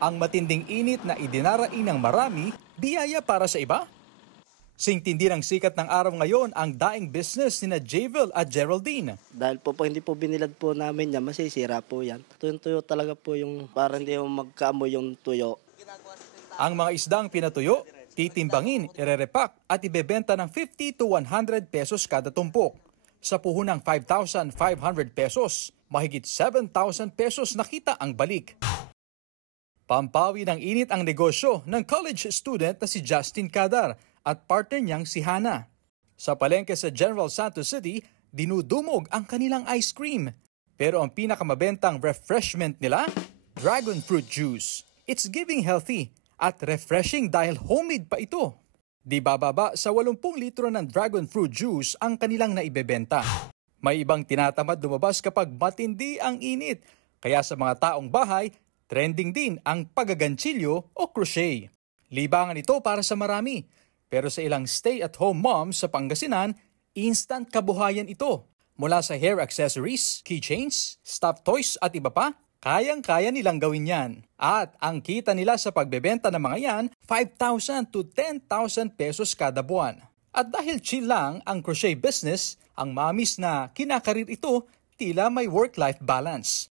Ang matinding init na idinaraing ng marami, biyaya para sa iba? Singtindi ng sikat ng araw ngayon ang daing business ni Javel at Geraldine. Dahil po hindi po binilad po namin yan, masisira po yan. Tuyo talaga po yung para hindi magkaamoy yung tuyo. Ang mga isdang pinatuyo, titimbangin, irerepak at ibebenta ng 50 to 100 pesos kada tumpok. Sa puhunang 5,500 pesos, mahigit 7,000 pesos nakita ang balik. Pampawi ng init ang negosyo ng college student na si Justin Cadar at partner niyang si Hannah. Sa palengke sa General Santos City, dinudumog ang kanilang ice cream. Pero ang pinakamabentang refreshment nila, dragon fruit juice. It's giving healthy at refreshing dahil homemade pa ito. Di bababa sa 80 litro ng dragon fruit juice ang kanilang naibebenta. May ibang tinatamad lumabas kapag matindi ang init. Kaya sa mga taong bahay, trending din ang pagaganchilyo o crochet. Libangan ito para sa marami. Pero sa ilang stay-at-home moms sa Pangasinan, instant kabuhayan ito. Mula sa hair accessories, keychains, stuffed toys at iba pa, kayang-kaya nilang gawin yan. At ang kita nila sa pagbebenta ng mga yan, 5,000 to 10,000 pesos kada buwan. At dahil chill lang ang crochet business, ang mamis na kinakarir ito, tila may work-life balance.